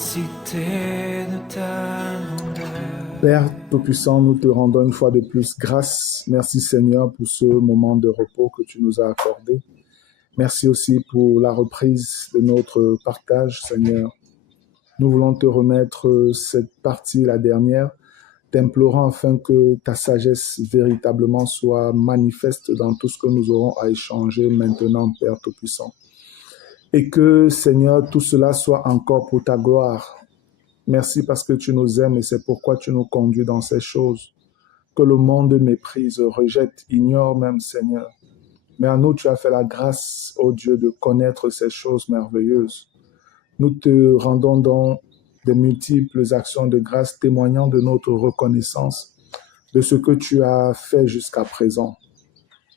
l'immensité de ta grandeur. Père Tout-Puissant, nous te rendons une fois de plus grâce. Merci Seigneur pour ce moment de repos que tu nous as accordé. Merci aussi pour la reprise de notre partage, Seigneur. Nous voulons te remettre cette partie, la dernière, t'implorant afin que ta sagesse véritablement soit manifeste dans tout ce que nous aurons à échanger maintenant, Père Tout-Puissant. Et que, Seigneur, tout cela soit encore pour ta gloire. Merci parce que tu nous aimes et c'est pourquoi tu nous conduis dans ces choses. Que le monde méprise, rejette, ignore même, Seigneur. Mais à nous, tu as fait la grâce, ô Dieu, de connaître ces choses merveilleuses. Nous te rendons donc des multiples actions de grâce témoignant de notre reconnaissance de ce que tu as fait jusqu'à présent.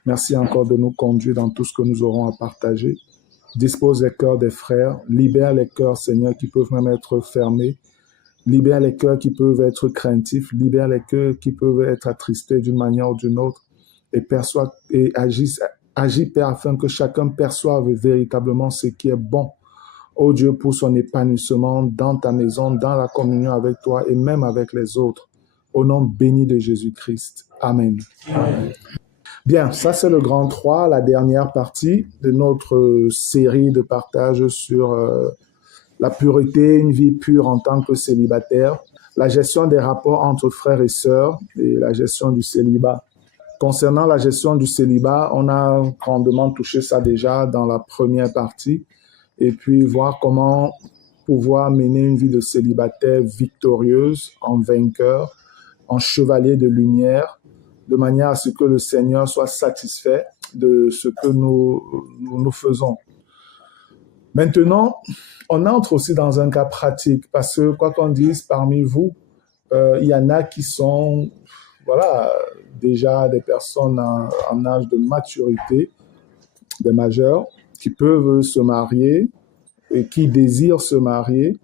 Merci encore de nous conduire dans tout ce que nous aurons à partager. Dispose les cœurs des frères, libère les cœurs, Seigneur, qui peuvent même être fermés. Libère les cœurs qui peuvent être craintifs, libère les cœurs qui peuvent être attristés d'une manière ou d'une autre et agis, Père, afin que chacun perçoive véritablement ce qui est bon. Ô Dieu, pour son épanouissement dans ta maison, dans la communion avec toi et même avec les autres. Au nom béni de Jésus-Christ. Amen. Amen. Bien, ça c'est le grand 3, la dernière partie de notre série de partage sur la pureté, une vie pure en tant que célibataire, la gestion des rapports entre frères et sœurs et la gestion du célibat. Concernant la gestion du célibat, on a grandement touché ça déjà dans la première partie et puis voir comment pouvoir mener une vie de célibataire victorieuse, en vainqueur, en chevalier de lumière, de manière à ce que le Seigneur soit satisfait de ce que nous faisons. Maintenant, on entre aussi dans un cas pratique parce que, quoi qu'on dise, parmi vous, il y en a qui sont déjà des personnes en âge de maturité, des majeurs, qui peuvent se marier et qui désirent se marier.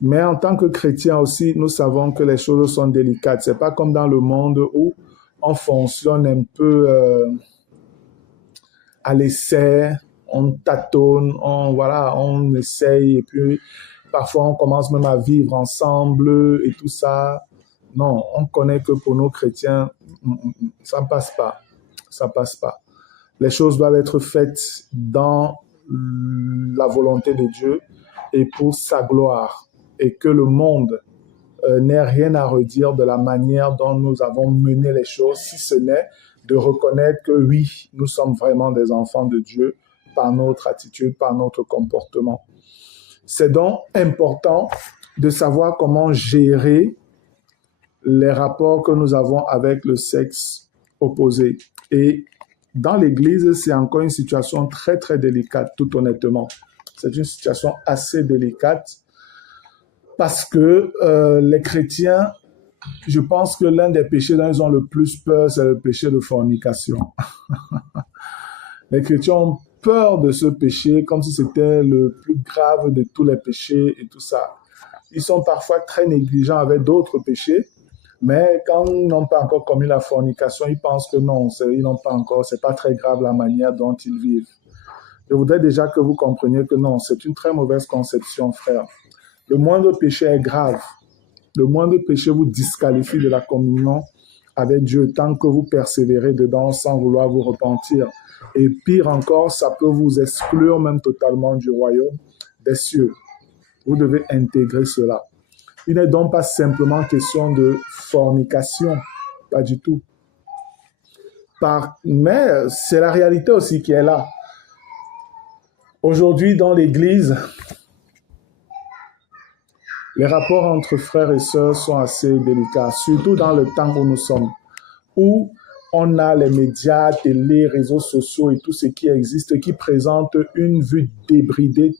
Mais en tant que chrétiens aussi, nous savons que les choses sont délicates. C'est pas comme dans le monde où on fonctionne un peu à l'essai, on tâtonne, on essaye et puis parfois on commence même à vivre ensemble et tout ça. Non, on connaît que pour nos chrétiens, ça ne passe pas. Ça passe pas. Les choses doivent être faites dans la volonté de Dieu et pour sa gloire. Et que le monde n'ait rien à redire de la manière dont nous avons mené les choses, si ce n'est de reconnaître que oui, nous sommes vraiment des enfants de Dieu par notre attitude, par notre comportement. C'est donc important de savoir comment gérer les rapports que nous avons avec le sexe opposé. Et dans l'Église, c'est encore une situation très, très délicate, tout honnêtement. C'est une situation assez délicate parce que les chrétiens, je pense que l'un des péchés dont ils ont le plus peur, c'est le péché de fornication. Les chrétiens ont peur de ce péché comme si c'était le plus grave de tous les péchés et tout ça. Ils sont parfois très négligents avec d'autres péchés, mais quand ils n'ont pas encore commis la fornication, ils pensent que non, ils n'ont pas encore, c'est pas très grave la manière dont ils vivent. Je voudrais déjà que vous compreniez que non, c'est une très mauvaise conception, frère. Le moindre péché est grave. Le moindre péché vous disqualifie de la communion avec Dieu tant que vous persévérez dedans sans vouloir vous repentir. Et pire encore, ça peut vous exclure même totalement du royaume des cieux. Vous devez intégrer cela. Il n'est donc pas simplement question de fornication, pas du tout. Mais c'est la réalité aussi qui est là. Aujourd'hui, dans l'Église, les rapports entre frères et sœurs sont assez délicats, surtout dans le temps où nous sommes, où on a les médias, télé, réseaux sociaux et tout ce qui existe qui présente une vue débridée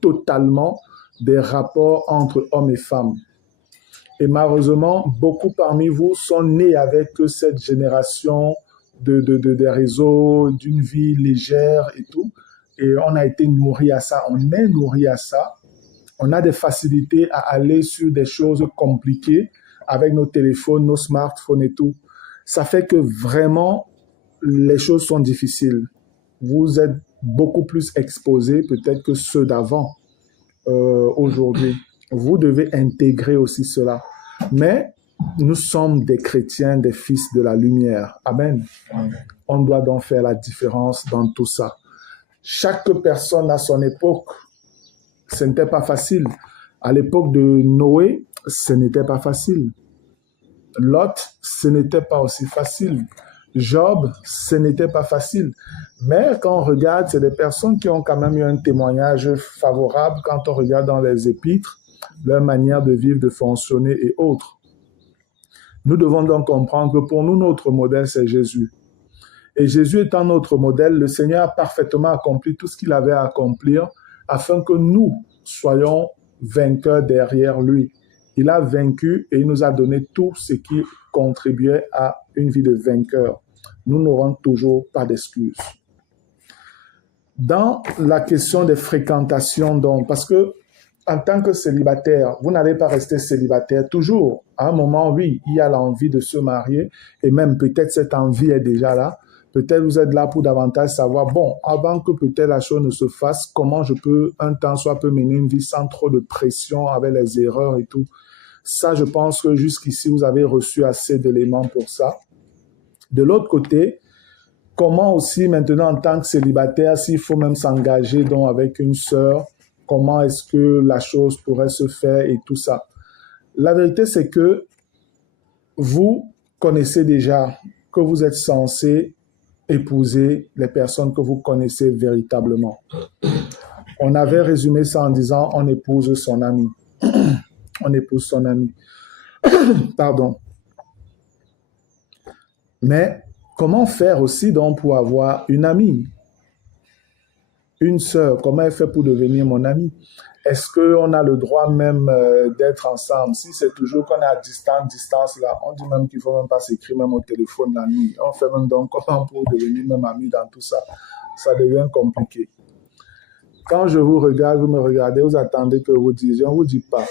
totalement des rapports entre hommes et femmes. Et malheureusement, beaucoup parmi vous sont nés avec cette génération des réseaux, d'une vie légère et tout. Et on a été nourri à ça, on est nourri à ça. On a des facilités à aller sur des choses compliquées avec nos téléphones, nos smartphones et tout. Ça fait que vraiment, les choses sont difficiles. Vous êtes beaucoup plus exposés peut-être que ceux d'avant aujourd'hui. Vous devez intégrer aussi cela. Mais nous sommes des chrétiens, des fils de la lumière. Amen. On doit donc faire la différence dans tout ça. Chaque personne à son époque, ce n'était pas facile. À l'époque de Noé, ce n'était pas facile. Lot, ce n'était pas aussi facile. Job, ce n'était pas facile. Mais quand on regarde, c'est des personnes qui ont quand même eu un témoignage favorable quand on regarde dans les épîtres, leur manière de vivre, de fonctionner et autres. Nous devons donc comprendre que pour nous, notre modèle, c'est Jésus. Et Jésus étant notre modèle, le Seigneur a parfaitement accompli tout ce qu'il avait à accomplir afin que nous soyons vainqueurs derrière lui. Il a vaincu et il nous a donné tout ce qui contribuait à une vie de vainqueur. Nous n'aurons toujours pas d'excuses. Dans la question des fréquentations, donc, parce que en tant que célibataire, vous n'allez pas rester célibataire toujours. À un moment, oui, il y a l'envie de se marier et même peut-être cette envie est déjà là. Peut-être vous êtes là pour davantage savoir, bon, avant que peut-être la chose ne se fasse, comment je peux, un temps soit peut mener une vie sans trop de pression avec les erreurs et tout. Ça, je pense que jusqu'ici, vous avez reçu assez d'éléments pour ça. De l'autre côté, comment aussi maintenant en tant que célibataire, s'il faut même s'engager donc avec une sœur, comment est-ce que la chose pourrait se faire et tout ça. La vérité, c'est que vous connaissez déjà que vous êtes censé épouser les personnes que vous connaissez véritablement. On avait résumé ça en disant on épouse son ami. On épouse son ami. Pardon. Mais comment faire aussi donc pour avoir une amie? Une sœur, comment elle fait pour devenir mon amie? Est-ce qu'on a le droit même d'être ensemble? Si c'est toujours qu'on est à distance là, on dit même qu'il ne faut même pas s'écrire même au téléphone la nuit. On fait même donc comment pour devenir même amis dans tout ça. Ça devient compliqué. Quand je vous regarde, vous me regardez, vous attendez que vous disiez, on ne vous dit pas.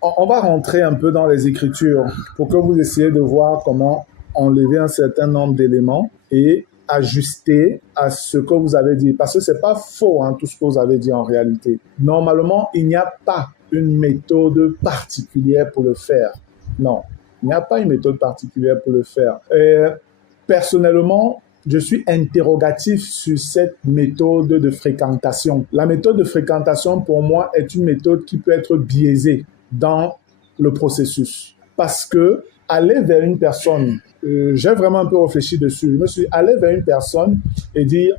On va rentrer un peu dans les Écritures pour que vous essayiez de voir comment enlever un certain nombre d'éléments et ajuster à ce que vous avez dit. Parce que ce n'est pas faux tout ce que vous avez dit en réalité. Normalement, il n'y a pas une méthode particulière pour le faire. Non, il n'y a pas une méthode particulière pour le faire. Personnellement, je suis interrogatif sur cette méthode de fréquentation. La méthode de fréquentation, pour moi, est une méthode qui peut être biaisée dans le processus. Parce que aller vers une personne, j'ai vraiment un peu réfléchi dessus. Je me suis allé vers une personne et dire,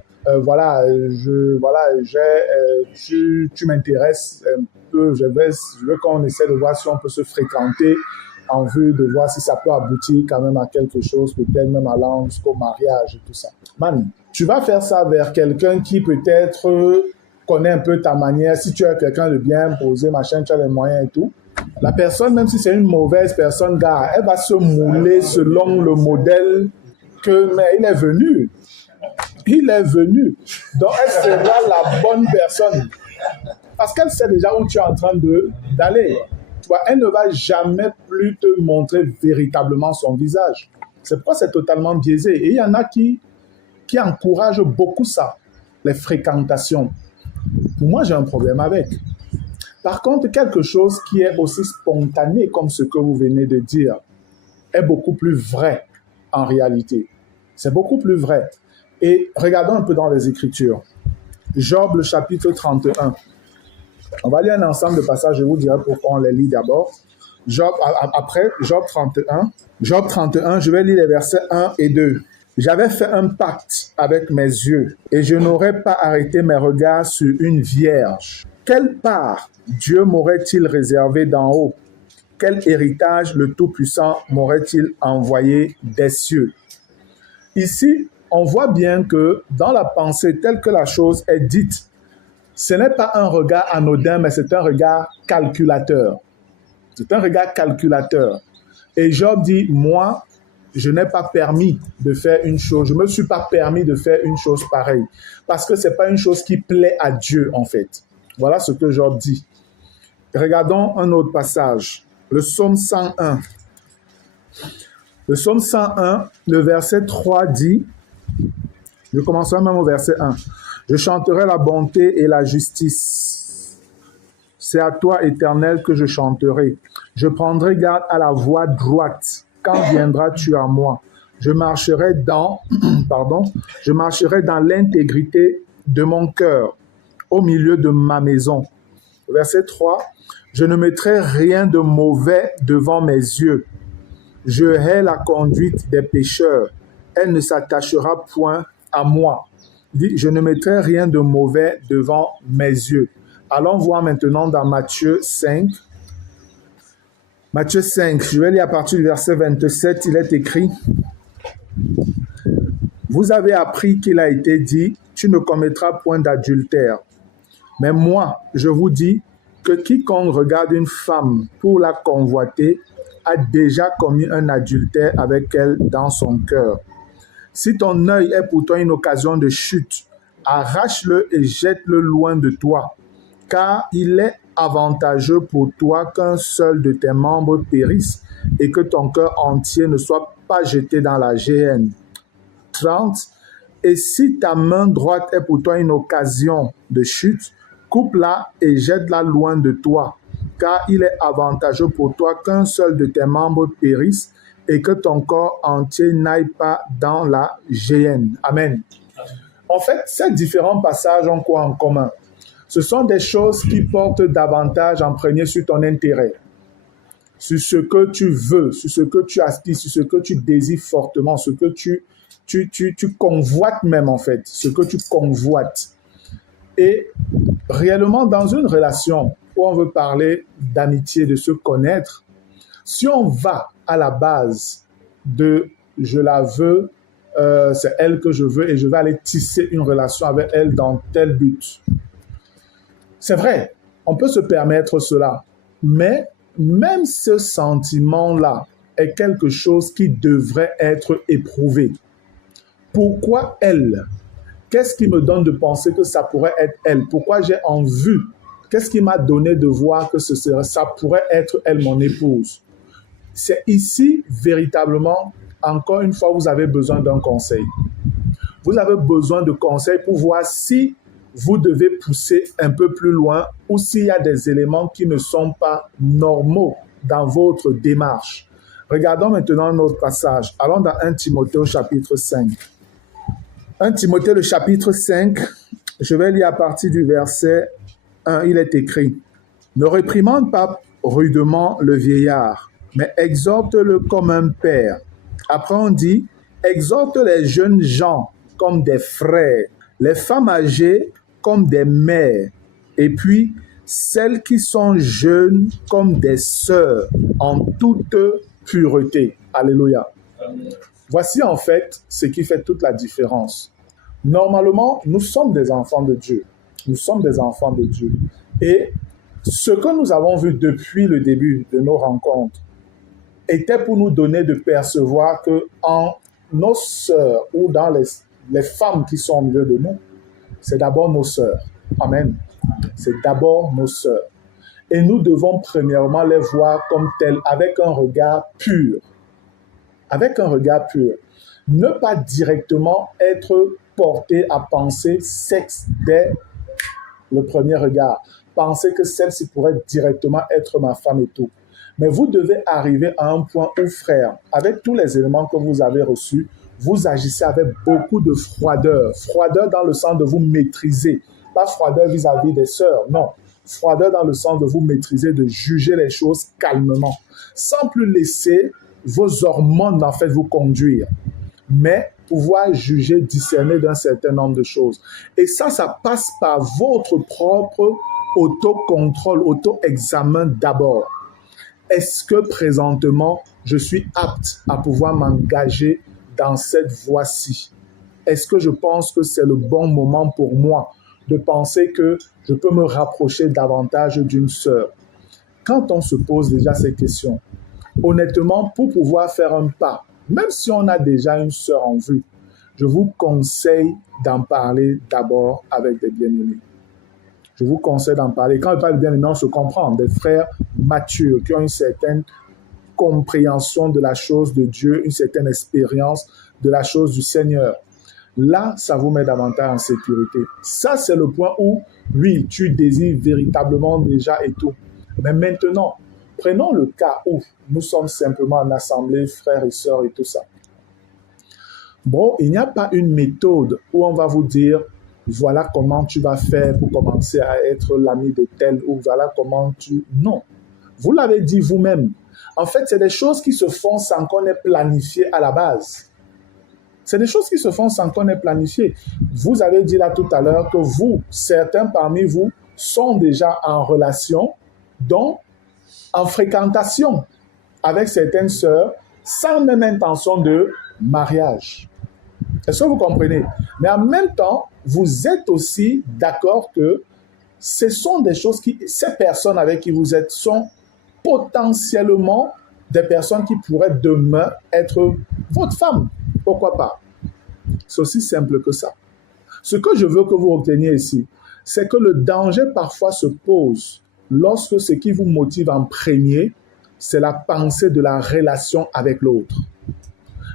tu m'intéresses un peu, je veux qu'on essaie de voir si on peut se fréquenter en vue de voir si ça peut aboutir quand même à quelque chose, peut-être même allant jusqu'au mariage et tout ça. Man, tu vas faire ça vers quelqu'un qui peut-être connaît un peu ta manière. Si tu es quelqu'un de bien posé, machin, tu as les moyens et tout. La personne, même si c'est une mauvaise personne, gars, elle va se mouler selon le modèle mais il est venu. Il est venu. Donc, elle sera la bonne personne. Parce qu'elle sait déjà où tu es en train d'aller. Elle ne va jamais plus te montrer véritablement son visage. C'est pourquoi c'est totalement biaisé. Et il y en a qui encouragent beaucoup ça, les fréquentations. Pour moi, j'ai un problème avec. Par contre, quelque chose qui est aussi spontané comme ce que vous venez de dire est beaucoup plus vrai en réalité. C'est beaucoup plus vrai. Et regardons un peu dans les Écritures. Job, le chapitre 31. On va lire un ensemble de passages, je vous dirai pourquoi on les lit d'abord. Après, Job 31. Job 31, je vais lire les versets 1 et 2. J'avais fait un pacte avec mes yeux et je n'aurais pas arrêté mes regards sur une vierge. Quelle part Dieu m'aurait-il réservé d'en haut? Quel héritage le Tout-Puissant m'aurait-il envoyé des cieux? Ici, on voit bien que dans la pensée telle que la chose est dite, ce n'est pas un regard anodin, mais c'est un regard calculateur. C'est un regard calculateur. Et Job dit, moi, je n'ai pas permis de faire une chose, je ne me suis pas permis de faire une chose pareille. Parce que ce n'est pas une chose qui plaît à Dieu, en fait. Voilà ce que Job dit. Regardons un autre passage. Le psaume 101. Le psaume 101, le verset 3 dit, je commencerai même au verset 1. Je chanterai la bonté et la justice. C'est à toi, Éternel, que je chanterai. Je prendrai garde à la voie droite. Quand viendras-tu à moi? Je marcherai dans l'intégrité de mon cœur, au milieu de ma maison. Verset 3. Je ne mettrai rien de mauvais devant mes yeux. Je hais la conduite des pécheurs. Elle ne s'attachera point à moi. Dit, je ne mettrai rien de mauvais devant mes yeux. Allons voir maintenant dans Matthieu 5. Matthieu 5, je vais lire à partir du verset 27, il est écrit, « Vous avez appris qu'il a été dit, tu ne commettras point d'adultère. Mais moi, je vous dis que quiconque regarde une femme pour la convoiter a déjà commis un adultère avec elle dans son cœur. Si ton œil est pour toi une occasion de chute, arrache-le et jette-le loin de toi, car il est avantageux pour toi qu'un seul de tes membres périsse et que ton cœur entier ne soit pas jeté dans la géhenne. 30. Et si ta main droite est pour toi une occasion de chute, coupe-la et jette-la loin de toi, car il est avantageux pour toi qu'un seul de tes membres périsse et que ton corps entier n'aille pas dans la géhenne. Amen. En fait, ces différents passages ont quoi en commun? Ce sont des choses qui portent davantage en premier sur ton intérêt, sur ce que tu veux, sur ce que tu aspires, sur ce que tu désires fortement, ce que tu convoites même en fait, ce que tu convoites. Et réellement, dans une relation où on veut parler d'amitié, de se connaître, si on va à la base de « je la veux », c'est elle que je veux et je vais aller tisser une relation avec elle dans tel but. C'est vrai, on peut se permettre cela, mais même ce sentiment-là est quelque chose qui devrait être éprouvé. Pourquoi elle? Qu'est-ce qui me donne de penser que ça pourrait être elle? Pourquoi j'ai en vue? Qu'est-ce qui m'a donné de voir que ça pourrait être elle, mon épouse? C'est ici, véritablement, encore une fois, vous avez besoin d'un conseil. Vous avez besoin de conseils pour voir si vous devez pousser un peu plus loin ou s'il y a des éléments qui ne sont pas normaux dans votre démarche. Regardons maintenant notre passage. Allons dans 1 Timothée au chapitre 5. 1 Timothée, le chapitre 5, je vais lire à partir du verset 1, il est écrit « Ne réprimande pas rudement le vieillard, mais exhorte-le comme un père. » Après on dit « Exhorte les jeunes gens comme des frères, les femmes âgées comme des mères, et puis celles qui sont jeunes comme des sœurs, en toute pureté. » Alléluia. Voici en fait ce qui fait toute la différence. Normalement, nous sommes des enfants de Dieu. Nous sommes des enfants de Dieu. Et ce que nous avons vu depuis le début de nos rencontres était pour nous donner de percevoir que en nos sœurs ou dans les femmes qui sont au milieu de nous, c'est d'abord nos sœurs. Amen. C'est d'abord nos sœurs. Et nous devons premièrement les voir comme telles, avec un regard pur. Avec un regard pur. Ne pas directement être porté à penser sexe dès le premier regard. Penser que celle-ci pourrait directement être ma femme et tout. Mais vous devez arriver à un point où, frère, avec tous les éléments que vous avez reçus, vous agissez avec beaucoup de froideur. Froideur dans le sens de vous maîtriser. Pas froideur vis-à-vis des sœurs, non. Froideur dans le sens de vous maîtriser, de juger les choses calmement. Sans plus laisser vos hormones, en fait, vous conduire. Mais pouvoir juger, discerner d'un certain nombre de choses. Et ça passe par votre propre autocontrôle, auto-examen d'abord. Est-ce que présentement, je suis apte à pouvoir m'engager dans cette voie-ci? Est-ce que je pense que c'est le bon moment pour moi de penser que je peux me rapprocher davantage d'une sœur? Quand on se pose déjà ces questions, honnêtement, pour pouvoir faire un pas, même si on a déjà une sœur en vue, je vous conseille d'en parler d'abord avec des bien-aimés. Je vous conseille d'en parler. Quand je parle de bien-aimés, on se comprend. Des frères matures qui ont une certaine compréhension de la chose de Dieu, une certaine expérience de la chose du Seigneur. Là, ça vous met davantage en sécurité. Ça, c'est le point où, oui, tu désires véritablement déjà et tout. Mais maintenant, prenons le cas où nous sommes simplement en assemblée, frères et sœurs et tout ça. Bon, il n'y a pas une méthode où on va vous dire, voilà comment tu vas faire pour commencer à être l'ami de tel, ou voilà comment tu... Non. Vous l'avez dit vous-même. En fait, c'est des choses qui se font sans qu'on ait planifié à la base. C'est des choses qui se font sans qu'on ait planifié. Vous avez dit là tout à l'heure que vous, certains parmi vous, sont déjà en relation, donc en fréquentation avec certaines sœurs, sans même intention de mariage. Est-ce que vous comprenez? Mais en même temps, vous êtes aussi d'accord que ce sont des choses qui, ces personnes avec qui vous êtes sont potentiellement des personnes qui pourraient demain être votre femme. Pourquoi pas? C'est aussi simple que ça. Ce que je veux que vous reteniez ici, c'est que le danger parfois se pose lorsque ce qui vous motive en premier, c'est la pensée de la relation avec l'autre.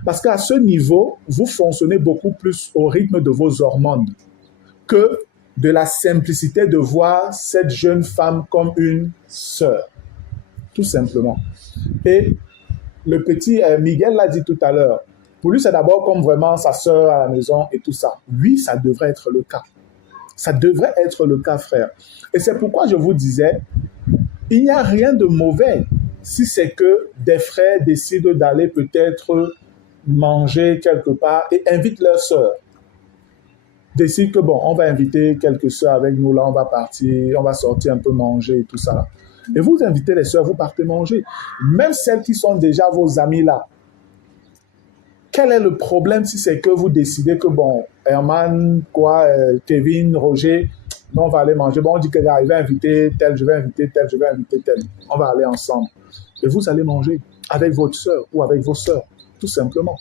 Parce qu'à ce niveau, vous fonctionnez beaucoup plus au rythme de vos hormones que de la simplicité de voir cette jeune femme comme une sœur. Tout simplement. Et le petit Miguel l'a dit tout à l'heure. Pour lui, c'est d'abord comme vraiment sa sœur à la maison et tout ça. Oui, ça devrait être le cas. Ça devrait être le cas, frère. Et c'est pourquoi je vous disais, il n'y a rien de mauvais si c'est que des frères décident d'aller peut-être manger quelque part et invitent leur sœur. Décident que bon, on va inviter quelques sœurs avec nous, là on va partir, on va sortir un peu manger et tout ça. Et vous invitez les sœurs, vous partez manger. Même celles qui sont déjà vos amis là. Quel est le problème si c'est que vous décidez que bon, Herman, Kevin, Roger, on va aller manger. Bon, on dit que là, il va inviter tel, je vais inviter tel, je vais inviter tel. On va aller ensemble. Et vous allez manger avec votre sœur ou avec vos sœurs, tout simplement.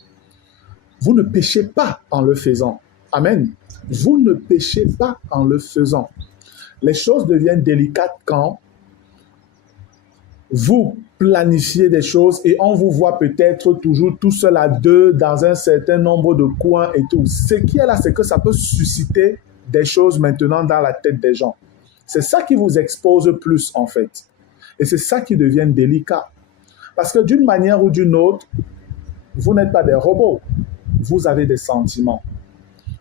Vous ne péchez pas en le faisant. Amen. Vous ne péchez pas en le faisant. Les choses deviennent délicates quand vous planifiez des choses et on vous voit peut-être toujours tout seul à deux dans un certain nombre de coins et tout. Ce qui est là, c'est que ça peut susciter des choses maintenant dans la tête des gens. C'est ça qui vous expose plus en fait. Et c'est ça qui devient délicat. Parce que d'une manière ou d'une autre, vous n'êtes pas des robots. Vous avez des sentiments.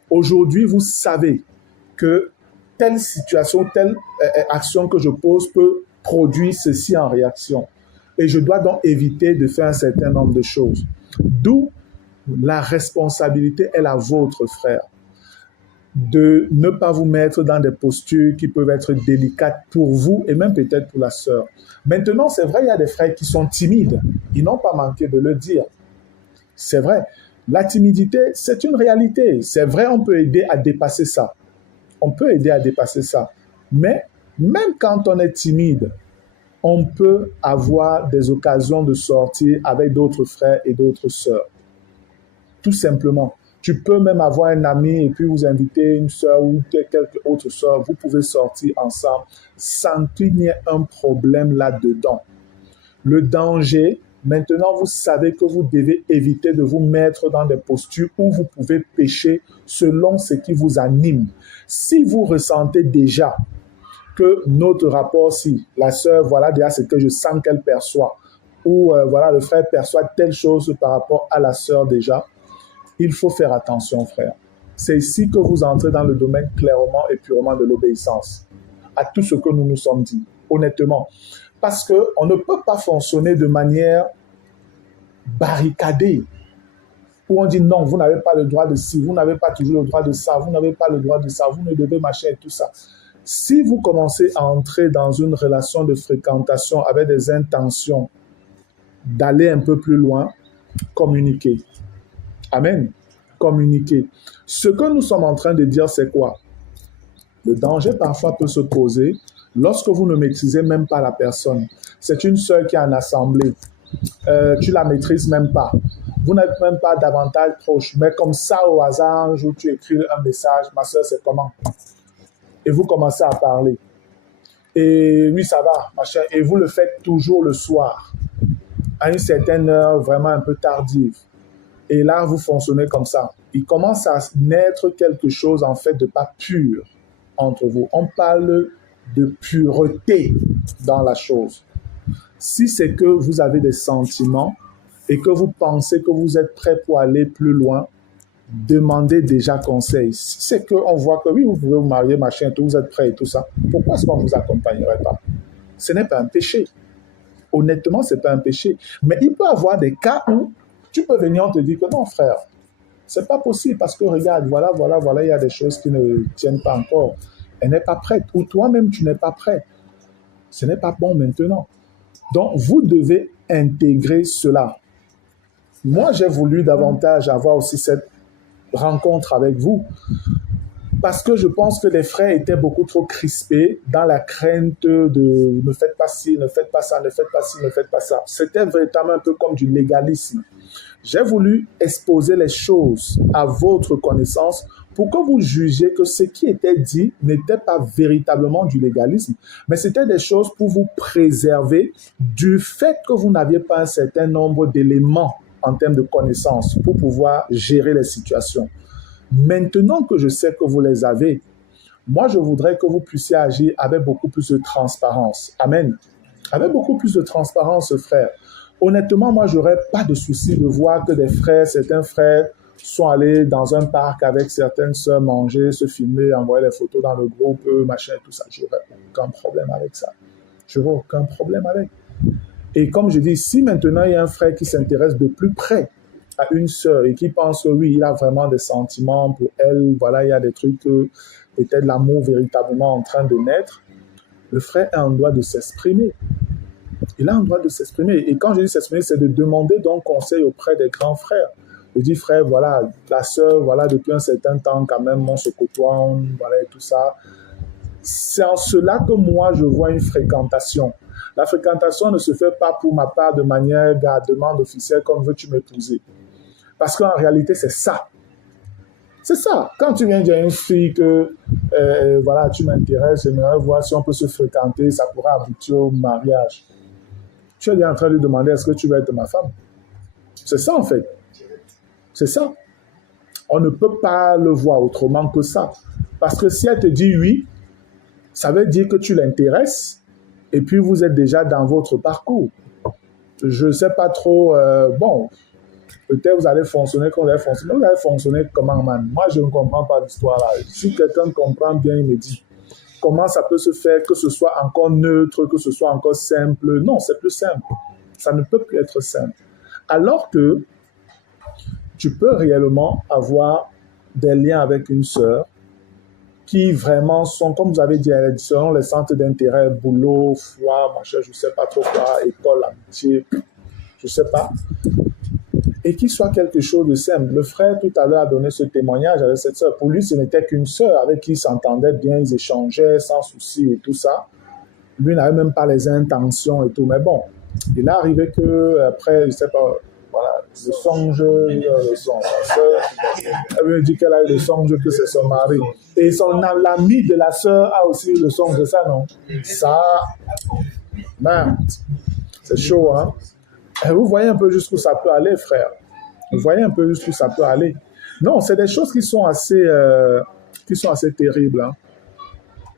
Aujourd'hui, vous savez que telle situation, telle action que je pose peut produire ceci en réaction. Et je dois donc éviter de faire un certain nombre de choses. D'où la responsabilité est la vôtre, frère. De ne pas vous mettre dans des postures qui peuvent être délicates pour vous et même peut-être pour la sœur. Maintenant, c'est vrai, il y a des frères qui sont timides. Ils n'ont pas manqué de le dire. C'est vrai. La timidité, c'est une réalité. C'est vrai, on peut aider à dépasser ça. On peut aider à dépasser ça. Mais même quand on est timide, on peut avoir des occasions de sortir avec d'autres frères et d'autres sœurs. Tout simplement. Tu peux même avoir un ami et puis vous inviter une sœur ou quelques autres sœurs. Vous pouvez sortir ensemble sans qu'il n'y ait un problème là-dedans. Le danger, maintenant vous savez que vous devez éviter de vous mettre dans des postures où vous pouvez pécher selon ce qui vous anime. Si vous ressentez déjà que notre rapport, si la sœur, voilà déjà ce que je sens qu'elle perçoit, ou voilà le frère perçoit telle chose par rapport à la sœur déjà, il faut faire attention, frère. C'est ici que vous entrez dans le domaine clairement et purement de l'obéissance à tout ce que nous nous sommes dit, honnêtement. Parce qu'on ne peut pas fonctionner de manière barricadée, où on dit non, vous n'avez pas le droit de ci, vous n'avez pas toujours le droit de ça, vous n'avez pas le droit de ça, vous ne devez machin et tout ça. Si vous commencez à entrer dans une relation de fréquentation avec des intentions d'aller un peu plus loin, communiquez. Amen. Communiquer. Ce que nous sommes en train de dire, c'est quoi? Le danger parfois peut se poser lorsque vous ne maîtrisez même pas la personne. C'est une sœur qui est en assemblée. Tu la maîtrises même pas. Vous n'êtes même pas davantage proche. Mais comme ça, au hasard, un jour, tu écris un message. Ma sœur, c'est comment? Et vous commencez à parler. Et oui, ça va, machin. Et vous le faites toujours le soir. à une certaine heure vraiment un peu tardive. Et là, vous fonctionnez comme ça. Il commence à naître quelque chose, en fait, de pas pur entre vous. On parle de pureté dans la chose. Si c'est que vous avez des sentiments et que vous pensez que vous êtes prêt pour aller plus loin, demandez déjà conseil. Si c'est qu'on voit que oui, vous pouvez vous marier, machin, tout, vous êtes prêt et tout ça, pourquoi est-ce qu'on ne vous accompagnerait pas? Ce n'est pas un péché. Honnêtement, ce n'est pas un péché. Mais il peut y avoir des cas où tu peux venir, on te dit que non, frère, c'est pas possible parce que regarde, voilà, il y a des choses qui ne tiennent pas encore. Elle n'est pas prête. Ou toi-même, tu n'es pas prêt. Ce n'est pas bon maintenant. Donc, vous devez intégrer cela. Moi, j'ai voulu davantage avoir aussi cette rencontre avec vous parce que je pense que les frères étaient beaucoup trop crispés dans la crainte de ne faites pas ci, ne faites pas ça, ne faites pas ci, ne faites pas ça. C'était véritablement un peu comme du légalisme. J'ai voulu exposer les choses à votre connaissance pour que vous jugiez que ce qui était dit n'était pas véritablement du légalisme, mais c'était des choses pour vous préserver du fait que vous n'aviez pas un certain nombre d'éléments en termes de connaissances pour pouvoir gérer les situations. Maintenant que je sais que vous les avez, moi je voudrais que vous puissiez agir avec beaucoup plus de transparence. Amen. Avec beaucoup plus de transparence, frère. Honnêtement, moi, je n'aurais pas de souci de voir que certains frères sont allés dans un parc avec certaines sœurs manger, se filmer, envoyer des photos dans le groupe, machin, tout ça. Je n'aurais aucun problème avec ça. Je n'aurais aucun problème avec. Et comme je dis, si maintenant il y a un frère qui s'intéresse de plus près à une sœur et qui pense que oui, il a vraiment des sentiments pour elle, voilà, il y a des trucs, peut-être l'amour véritablement en train de naître, le frère a un droit de s'exprimer. Il a un droit de s'exprimer. Et quand je dis s'exprimer, c'est de demander donc conseil auprès des grands frères. Je dis, frère, voilà, la sœur, voilà, depuis un certain temps, quand même, on se côtoie, voilà, et tout ça. C'est en cela que moi, je vois une fréquentation. La fréquentation ne se fait pas pour ma part de manière de demande officielle, comme veux-tu m'épouser. Parce qu'en réalité, c'est ça. C'est ça. Quand tu viens dire à une fille que, voilà, tu m'intéresses, j'aimerais voir si on peut se fréquenter, ça pourrait aboutir au mariage. Tu es en train de lui demander est-ce que tu veux être ma femme? C'est ça en fait. C'est ça. On ne peut pas le voir autrement que ça. Parce que si elle te dit oui, ça veut dire que tu l'intéresses et puis vous êtes déjà dans votre parcours. Je ne sais pas trop, bon, peut-être vous allez fonctionner comme vous allez fonctionner. Vous allez fonctionner comment, man? Moi, je ne comprends pas l'histoire là. Si quelqu'un comprend bien, il me dit. Comment ça peut se faire que ce soit encore neutre, que ce soit encore simple? Non, c'est plus simple. Ça ne peut plus être simple. Alors que tu peux réellement avoir des liens avec une sœur qui vraiment sont, comme vous avez dit, selon les centres d'intérêt, boulot, foi, machin, je ne sais pas trop quoi, école, amitié, je ne sais pas. Et qu'il soit quelque chose de simple. Le frère, tout à l'heure, a donné ce témoignage avec cette sœur. Pour lui, ce n'était qu'une sœur avec qui il s'entendait bien, ils échangeaient sans souci et tout ça. Lui n'avait même pas les intentions et tout. Mais bon, il est arrivé qu'après, je ne sais pas, voilà, le songe, le songe. La sœur, elle me dit qu'elle a eu le songe que c'est son mari. Et l'ami de la sœur a aussi le songe de ça, non? Ça, merde, c'est chaud, hein? Et vous voyez un peu jusqu'où ça peut aller, frère. Vous voyez un peu jusqu'où ça peut aller. Non, c'est des choses qui sont assez terribles. Hein.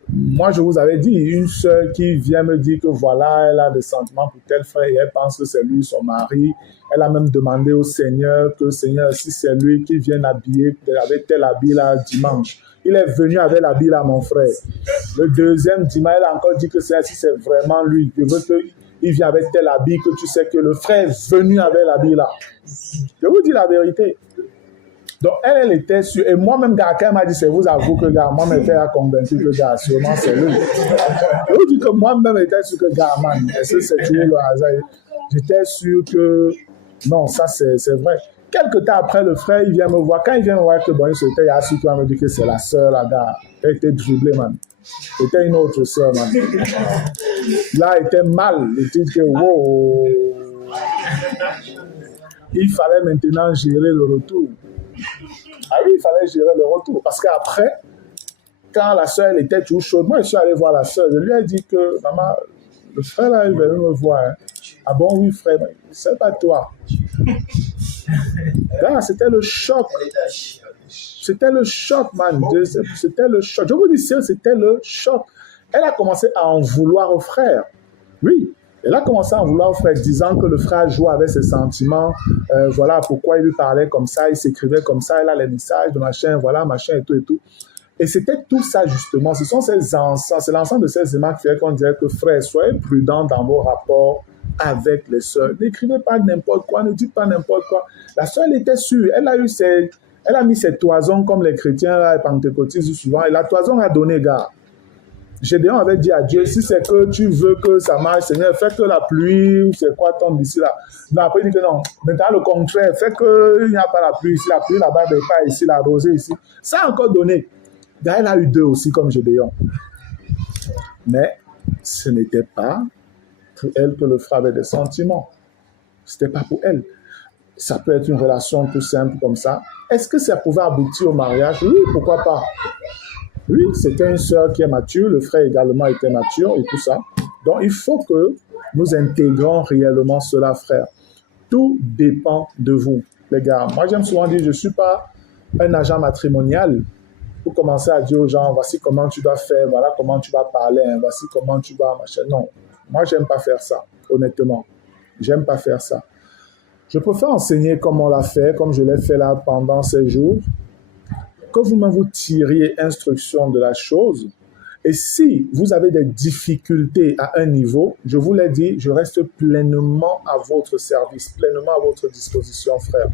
Moi, je vous avais dit, une sœur qui vient me dire que voilà, elle a des sentiments pour tel frère et elle pense que c'est lui son mari. Elle a même demandé au Seigneur que, Seigneur, si c'est lui qui vient habiller avec tel habit là dimanche. Il est venu avec l'habit là, mon frère. Le deuxième dimanche, elle a encore dit que si c'est vraiment lui, je veux qu'il vient avec tel habit que tu sais que le frère est venu avec l'habit là. Je vous dis la vérité. Donc, elle était sûre. Et moi-même, quand elle m'a dit, c'est vous avouez que, gars, moi-même, j'étais convaincu que, gars, sûrement, c'est lui. Je vous dis que moi-même, j'étais sûr que, gars, man, est-ce que c'est toujours le hasard? J'étais sûr que, non, ça, c'est vrai. Quelques temps après, le frère, il vient me voir. Quand il vient me voir que, bon, il s'était assis, il me dit que c'est la sœur, la gars. Elle était dribblée, man. C'était une autre sœur, man. Là, elle était mal. Il dit que, wow. Il fallait maintenant gérer le retour. Ah oui, il fallait gérer le retour. Parce qu'après, quand la sœur était toujours chaude, moi je suis allé voir la sœur. Je lui ai dit que, maman, le frère là, il venait me voir. Hein. Ah bon, oui, frère, c'est pas toi. Là, c'était le choc. C'était le choc, man. C'était le choc. Je vous dis, c'était le choc. Elle a commencé à en vouloir au frère. Oui, elle a commencé à en vouloir au frère, disant que le frère jouait avec ses sentiments. Voilà pourquoi il lui parlait comme ça, il s'écrivait comme ça, il a les messages de machin, voilà, machin et tout et tout. Et c'était tout ça, justement. Ce sont ces ensembles, c'est l'ensemble de ces éléments qui fait qu'on dirait que frère, soyez prudents dans vos rapports avec les sœurs. N'écrivez pas n'importe quoi, ne dites pas n'importe quoi. La sœur, elle était sûre. Elle a mis ses toisons comme les chrétiens, là, les pentecôtistes souvent. Et la toison a donné garde. Gédéon avait dit à Dieu, si c'est que tu veux que ça marche, Seigneur, fais que la pluie, ou c'est quoi tombe ici, là. Mais après, il dit que non. Maintenant, le contraire, fais qu'il n'y a pas la pluie ici, la pluie là-bas, mais pas ici, la rosée ici. Ça a encore donné. Elle a eu 2 aussi, comme Gédéon. Mais ce n'était pas pour elle que le frère avait des sentiments. Ce n'était pas pour elle. Ça peut être une relation tout simple comme ça. Est-ce que ça pouvait aboutir au mariage? Oui, pourquoi pas? Oui, c'était une sœur qui est mature, le frère également était mature et tout ça. Donc, il faut que nous intégrons réellement cela, frère. Tout dépend de vous, les gars. Moi, j'aime souvent dire, je ne suis pas un agent matrimonial pour commencer à dire aux gens, voici comment tu dois faire, voilà comment tu vas parler, hein, voici comment tu vas, machin. Non, moi, j'aime pas faire ça, honnêtement. J'aime pas faire ça. Je préfère enseigner comme on l'a fait, comme je l'ai fait là pendant ces jours, que vous-même vous tiriez instruction de la chose. Et si vous avez des difficultés à un niveau, je vous l'ai dit, je reste pleinement à votre service, pleinement à votre disposition, frère.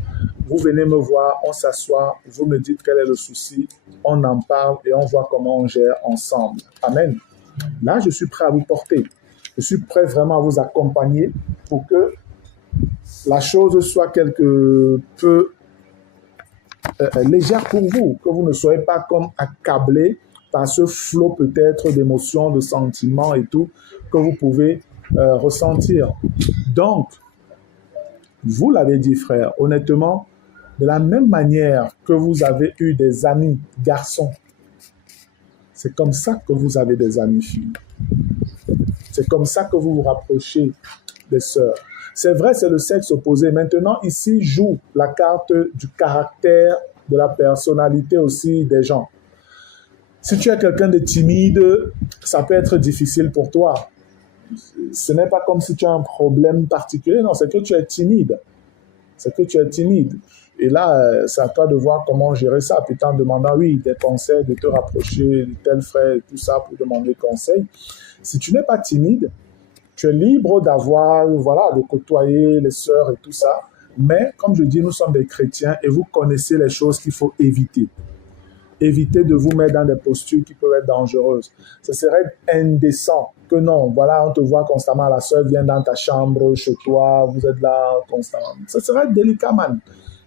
Vous venez me voir, on s'assoit, vous me dites quel est le souci, on en parle et on voit comment on gère ensemble. Amen. Là, je suis prêt à vous porter. Je suis prêt vraiment à vous accompagner pour que la chose soit quelque peu légère pour vous, que vous ne soyez pas comme accablé par ce flot peut-être d'émotions, de sentiments et tout que vous pouvez ressentir. Donc, vous l'avez dit, frère, honnêtement, de la même manière que vous avez eu des amis garçons, c'est comme ça que vous avez des amis filles. C'est comme ça que vous vous rapprochez des sœurs. C'est vrai, c'est le sexe opposé. Maintenant, ici, joue la carte du caractère, de la personnalité aussi des gens. Si tu es quelqu'un de timide, ça peut être difficile pour toi. Ce n'est pas comme si tu as un problème particulier, non, c'est que tu es timide. C'est que tu es timide. Et là, c'est à toi de voir comment gérer ça. Puis en demandant, oui, des conseils, de te rapprocher de tel frère et tout ça pour demander conseil. Si tu n'es pas timide, tu es libre d'avoir, voilà, de côtoyer les sœurs et tout ça. Mais, comme je dis, nous sommes des chrétiens et vous connaissez les choses qu'il faut éviter. Évitez de vous mettre dans des postures qui peuvent être dangereuses. Ce serait indécent que non, voilà, on te voit constamment, la sœur vient dans ta chambre, chez toi, vous êtes là constamment. Ce serait délicat, man.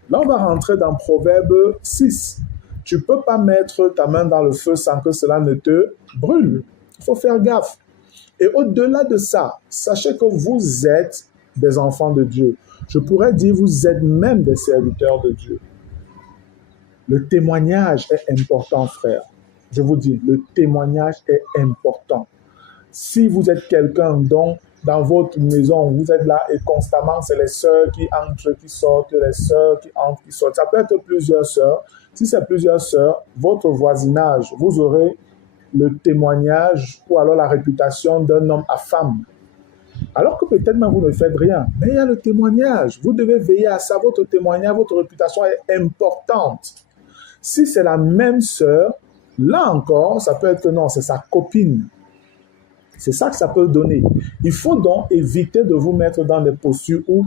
Là, on va rentrer dans Proverbe 6. Tu ne peux pas mettre ta main dans le feu sans que cela ne te brûle. Il faut faire gaffe. Et au-delà de ça, sachez que vous êtes des enfants de Dieu. Je pourrais dire, vous êtes même des serviteurs de Dieu. Le témoignage est important, frère. Je vous dis, le témoignage est important. Si vous êtes quelqu'un dont, dans votre maison, vous êtes là et constamment, c'est les sœurs qui entrent, qui sortent, les sœurs qui entrent, qui sortent. Ça peut être plusieurs sœurs. Si c'est plusieurs sœurs, votre voisinage, vous aurez le témoignage ou alors la réputation d'un homme à femme. Alors que peut-être même vous ne faites rien. Mais il y a le témoignage. Vous devez veiller à ça. Votre témoignage, votre réputation est importante. Si c'est la même sœur, là encore, ça peut être que non, c'est sa copine. C'est ça que ça peut donner. Il faut donc éviter de vous mettre dans des postures où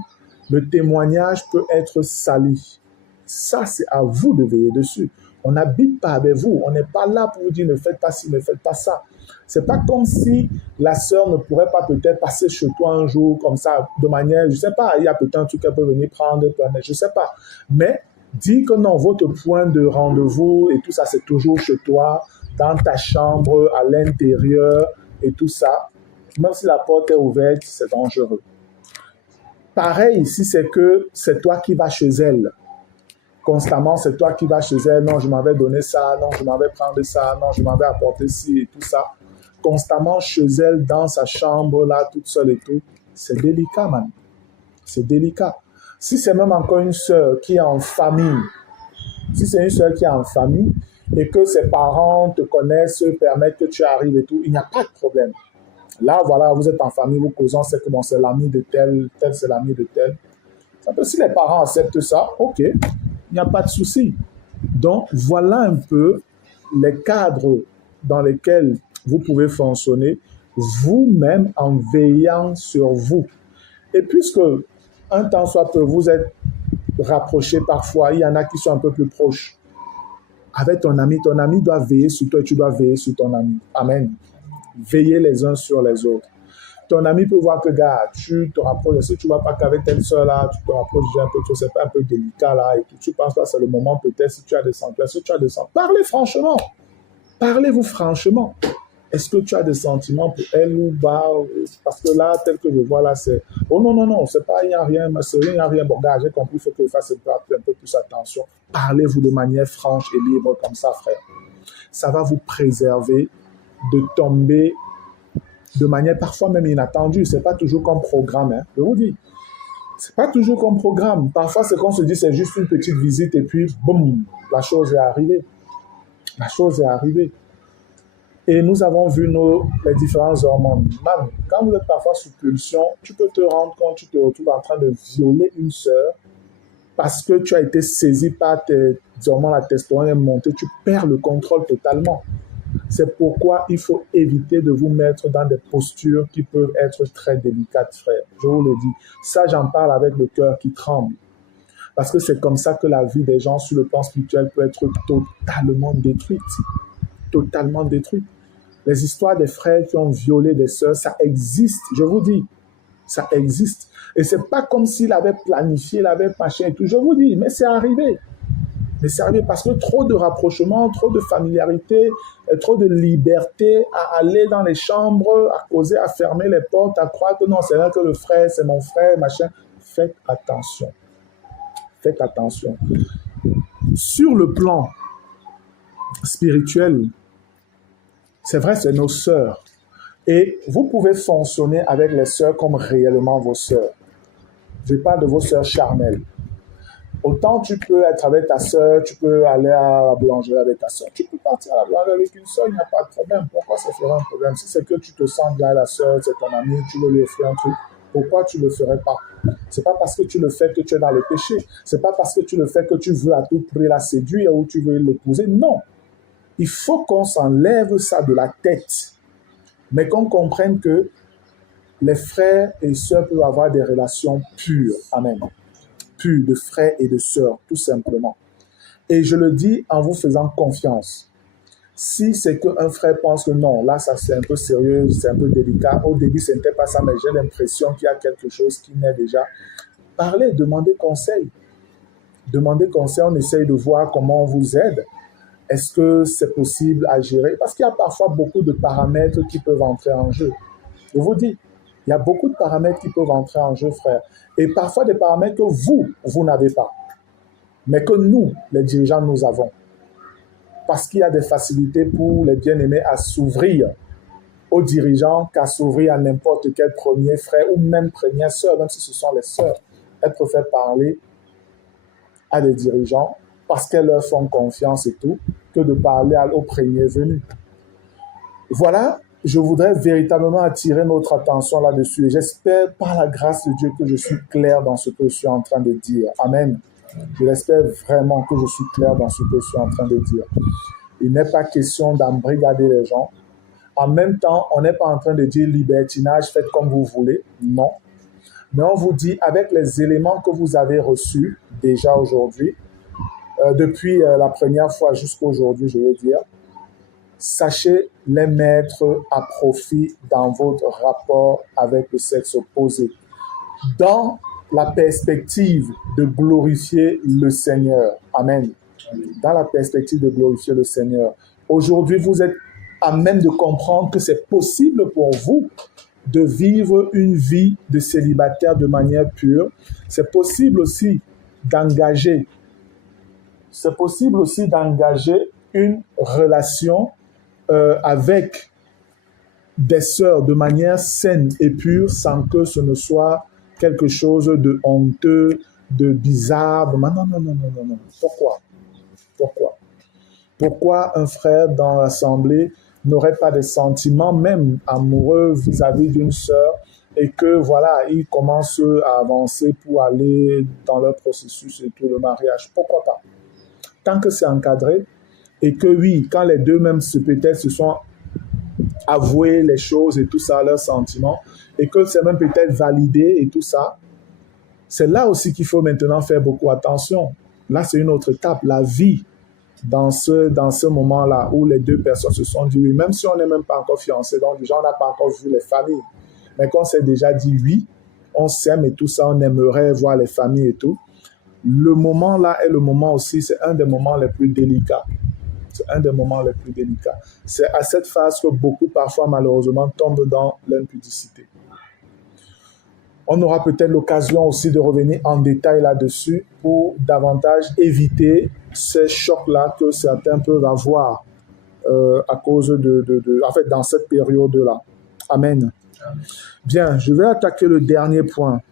le témoignage peut être sali. Ça, c'est à vous de veiller dessus. On n'habite pas avec vous. On n'est pas là pour vous dire ne faites pas ci, ne faites pas ça. C'est pas comme si la sœur ne pourrait pas peut-être passer chez toi un jour comme ça, de manière, je sais pas, il y a peut-être un truc qu'elle peut venir prendre, je sais pas. Mais dis que non, votre point de rendez-vous et tout ça, c'est toujours chez toi, dans ta chambre, à l'intérieur et tout ça. Même si la porte est ouverte, c'est dangereux. Pareil, si c'est que c'est toi qui vas chez elle. Constamment, c'est toi qui vas chez elle. Non, je m'avais donné ça. Non, je m'avais prendre ça. Non, je m'avais apporté ci et tout ça. Constamment chez elle, dans sa chambre, là, toute seule et tout. c'est délicat, man. C'est délicat. Si c'est même encore une sœur qui est en famille, si c'est une sœur qui est en famille et que ses parents te connaissent, permettent que tu arrives et tout, il n'y a pas de problème. Là, voilà, vous êtes en famille, vous causez, c'est que bon, c'est l'ami de tel, tel c'est l'ami de tel. Si les parents acceptent ça, ok, il n'y a pas de souci. Donc, voilà un peu les cadres dans lesquels vous pouvez fonctionner vous-même en veillant sur vous. Et puisque un temps soit peu, vous êtes rapprochés parfois, il y en a qui sont un peu plus proches. Avec ton ami doit veiller sur toi et tu dois veiller sur ton ami. Amen. Veillez les uns sur les autres. Ton ami peut voir que, gars, tu te rapproches, si tu ne vois pas qu'avec telle soeur-là, tu te rapproches déjà un peu, c'est pas un peu délicat là, et tout. Tu penses là, c'est le moment peut-être, si tu as des sentiments, si tu as des sentiments. Parlez franchement. Parlez-vous franchement. Est-ce que tu as des sentiments pour elle ou pas? Parce que là, tel que je vois là, c'est... Oh non, non, non, c'est pas, il n'y a rien, ma soeur, il n'y a rien. Bon, gars, j'ai compris, il faut que je fasse un peu plus attention. Parlez-vous de manière franche et libre comme ça, frère. Ça va vous préserver de tomber de manière parfois même inattendue. C'est pas toujours comme programme, hein. Je vous dis. C'est pas toujours comme programme. Parfois, c'est qu'on se dit, c'est juste une petite visite et puis, boum, la chose est arrivée. La chose est arrivée. Et nous avons vu les différents hormones. Man, quand vous êtes parfois sous pulsion, tu peux te rendre compte, tu te retrouves en train de violer une sœur parce que tu as été saisi par tes hormones, la testostérone est montée, tu perds le contrôle totalement. C'est pourquoi il faut éviter de vous mettre dans des postures qui peuvent être très délicates, frère. Je vous le dis. Ça, j'en parle avec le cœur qui tremble. Parce que c'est comme ça que la vie des gens sur le plan spirituel peut être totalement détruite. Totalement détruite. Les histoires des frères qui ont violé des sœurs, ça existe, je vous dis. Ça existe. Et c'est pas comme s'il avait planifié, il avait machin et tout. Je vous dis, mais c'est arrivé. Mais c'est arrivé parce que trop de rapprochement, trop de familiarité, trop de liberté à aller dans les chambres, à causer, à fermer les portes, à croire que non, c'est là que le frère, c'est mon frère, machin. Faites attention. Faites attention. Sur le plan spirituel, c'est vrai, c'est nos sœurs. Et vous pouvez fonctionner avec les sœurs comme réellement vos sœurs. Je parle de vos sœurs charnelles. Autant tu peux être avec ta sœur, tu peux aller à la boulangerie avec ta sœur, tu peux partir à la boulangerie avec une sœur, il n'y a pas de problème. Pourquoi ça ferait un problème? Si c'est que tu te sens bien à la sœur, c'est ton ami, tu veux lui offrir un truc, pourquoi tu ne le ferais pas? C'est pas parce que tu le fais que tu es dans le péché. C'est pas parce que tu le fais que tu veux à tout prix la séduire ou tu veux l'épouser. Non. Il faut qu'on s'enlève ça de la tête. Mais qu'on comprenne que les frères et sœurs peuvent avoir des relations pures. Amen. Pures de frères et de sœurs, tout simplement. Et je le dis en vous faisant confiance. Si c'est qu'un frère pense que non, là, ça c'est un peu sérieux, c'est un peu délicat. Au début, ce n'était pas ça, mais j'ai l'impression qu'il y a quelque chose qui naît déjà. Parlez, demandez conseil. Demandez conseil, on essaye de voir comment on vous aide. Est-ce que c'est possible à gérer? Parce qu'il y a parfois beaucoup de paramètres qui peuvent entrer en jeu. Je vous dis, il y a beaucoup de paramètres qui peuvent entrer en jeu, frère. Et parfois des paramètres que vous n'avez pas. Mais que nous, les dirigeants, nous avons. Parce qu'il y a des facilités pour les bien-aimés à s'ouvrir aux dirigeants qu'à s'ouvrir à n'importe quel premier frère ou même première sœur, même si ce sont les sœurs. Elles préfèrent parler à des dirigeants parce qu'elles leur font confiance et tout, que de parler aux premiers venus. Voilà, je voudrais véritablement attirer notre attention là-dessus. J'espère par la grâce de Dieu que je suis clair dans ce que je suis en train de dire. Amen. Je l'espère vraiment que je suis clair dans ce que je suis en train de dire. Il n'est pas question d'embrigader les gens. En même temps, on n'est pas en train de dire libertinage, faites comme vous voulez. Non. Mais on vous dit, avec les éléments que vous avez reçus déjà aujourd'hui, depuis la première fois jusqu'à aujourd'hui, je veux dire, sachez les mettre à profit dans votre rapport avec le sexe opposé, dans la perspective de glorifier le Seigneur. Amen. Dans la perspective de glorifier le Seigneur. Aujourd'hui, vous êtes à même de comprendre que c'est possible pour vous de vivre une vie de célibataire de manière pure. C'est possible aussi d'engager une relation avec des sœurs de manière saine et pure sans que ce ne soit quelque chose de honteux, de bizarre. Non, non, non, non, non, non, non. Pourquoi? Pourquoi? Pourquoi un frère dans l'assemblée n'aurait pas de sentiments même amoureux vis-à-vis d'une sœur et que voilà, ils commencent à avancer pour aller dans leur processus et tout le mariage? Pourquoi pas? Tant que c'est encadré et que oui, quand les deux même peut-être se sont avoués les choses et tout ça, leurs sentiments, et que c'est même peut-être validé et tout ça, c'est là aussi qu'il faut maintenant faire beaucoup attention. Là, c'est une autre étape, la vie dans ce moment-là où les deux personnes se sont dit oui, même si on n'est même pas encore fiancés, donc déjà on n'a pas encore vu les familles, mais qu'on s'est déjà dit oui, on s'aime et tout ça, on aimerait voir les familles et tout. Le moment là est le moment aussi, c'est un des moments les plus délicats. C'est un des moments les plus délicats. C'est à cette phase que beaucoup parfois malheureusement tombent dans l'impudicité. On aura peut-être l'occasion aussi de revenir en détail là-dessus pour davantage éviter ces chocs-là que certains peuvent avoir à cause en fait, dans cette période-là. Amen. Bien, je vais attaquer le dernier point,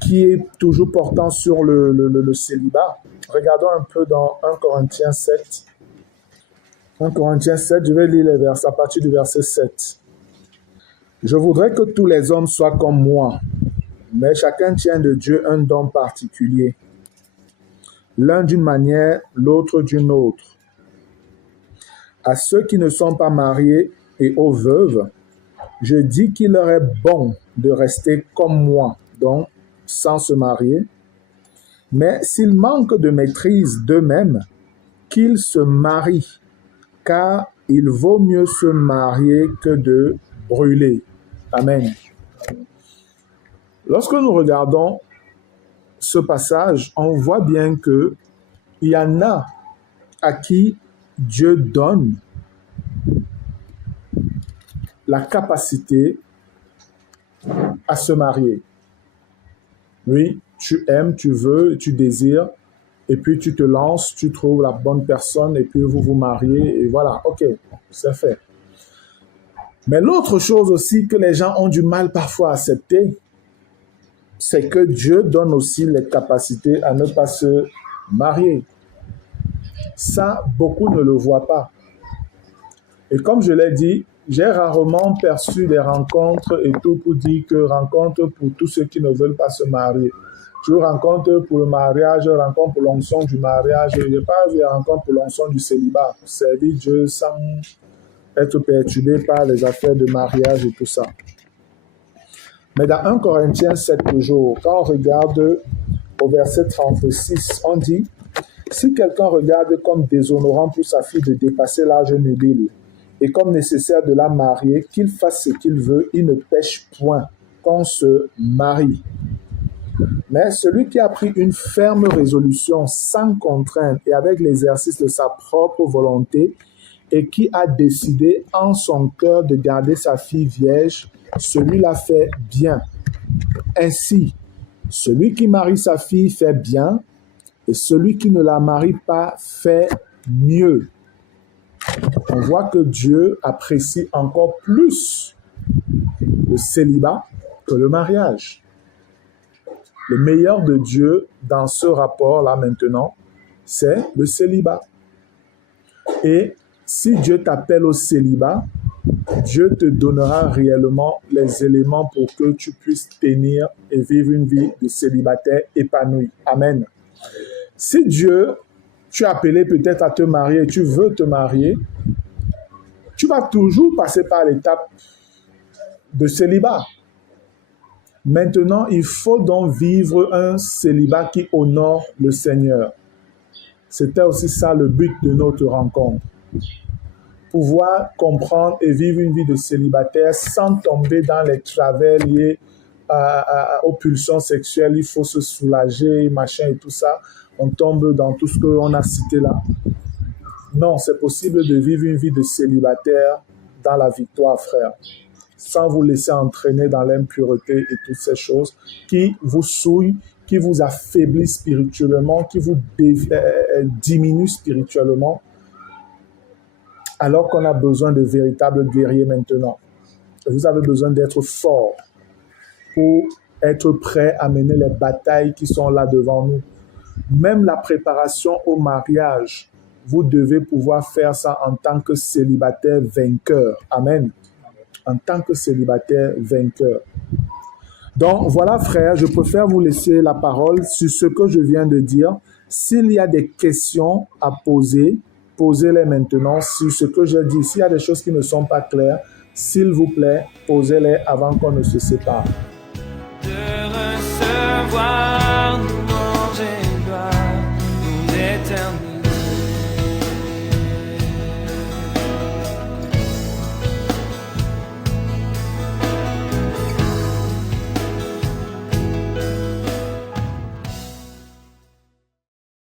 qui est toujours portant sur le célibat. Regardons un peu dans 1 Corinthiens 7. 1 Corinthiens 7, je vais lire les versets à partir du verset 7. Je voudrais que tous les hommes soient comme moi, mais chacun tient de Dieu un don particulier. L'un d'une manière, l'autre d'une autre. À ceux qui ne sont pas mariés et aux veuves, je dis qu'il leur est bon de rester comme moi, donc sans se marier. Mais s'ils manquent de maîtrise d'eux-mêmes, qu'ils se marient, car il vaut mieux se marier que de brûler. Amen. Lorsque nous regardons ce passage, on voit bien qu'il y en a à qui Dieu donne la capacité à se marier. Oui, tu aimes, tu veux, tu désires, et puis tu te lances, tu trouves la bonne personne, et puis vous vous mariez, et voilà, ok, c'est fait. Mais l'autre chose aussi que les gens ont du mal parfois à accepter, c'est que Dieu donne aussi les capacités à ne pas se marier. Ça, beaucoup ne le voient pas. Et comme je l'ai dit, j'ai rarement perçu des rencontres et tout pour dire que rencontre pour tous ceux qui ne veulent pas se marier. Je rencontre pour le mariage, je rencontre pour l'onction du mariage. Je n'ai pas vu rencontre pour l'onction du célibat, pour servir Dieu sans être perturbé par les affaires de mariage et tout ça. Mais dans 1 Corinthiens 7 toujours, quand on regarde au verset 36, on dit « Si quelqu'un regarde comme déshonorant pour sa fille de dépasser l'âge nubile et comme nécessaire de la marier, qu'il fasse ce qu'il veut, il ne pêche point qu'on se marie. Mais celui qui a pris une ferme résolution sans contrainte et avec l'exercice de sa propre volonté et qui a décidé en son cœur de garder sa fille vierge, celui-là fait bien. Ainsi, celui qui marie sa fille fait bien et celui qui ne la marie pas fait mieux. » On voit que Dieu apprécie encore plus le célibat que le mariage. Le meilleur de Dieu dans ce rapport-là maintenant, c'est le célibat. Et si Dieu t'appelle au célibat, Dieu te donnera réellement les éléments pour que tu puisses tenir et vivre une vie de célibataire épanoui. Amen. Si Dieu, tu es appelé peut-être à te marier, tu veux te marier, tu vas toujours passer par l'étape de célibat. Maintenant, il faut donc vivre un célibat qui honore le Seigneur. C'était aussi ça le but de notre rencontre. Pouvoir comprendre et vivre une vie de célibataire sans tomber dans les travers liés aux pulsions sexuelles. Il faut se soulager, machin et tout ça. On tombe dans tout ce qu'on a cité là. Non, c'est possible de vivre une vie de célibataire dans la victoire, frère, sans vous laisser entraîner dans l'impureté et toutes ces choses qui vous souillent, qui vous affaiblissent spirituellement, qui vous diminuent spirituellement. alors qu'on a besoin de véritables guerriers maintenant. Vous avez besoin d'être fort pour être prêt à mener les batailles qui sont là devant nous. Même la préparation au mariage, vous devez pouvoir faire ça en tant que célibataire vainqueur. Amen. En tant que célibataire vainqueur. Donc voilà, frère, je préfère vous laisser la parole sur ce que je viens de dire. S'il y a des questions à poser, posez-les maintenant sur ce que j'ai dit. S'il y a des choses qui ne sont pas claires, s'il vous plaît, posez-les avant qu'on ne se sépare.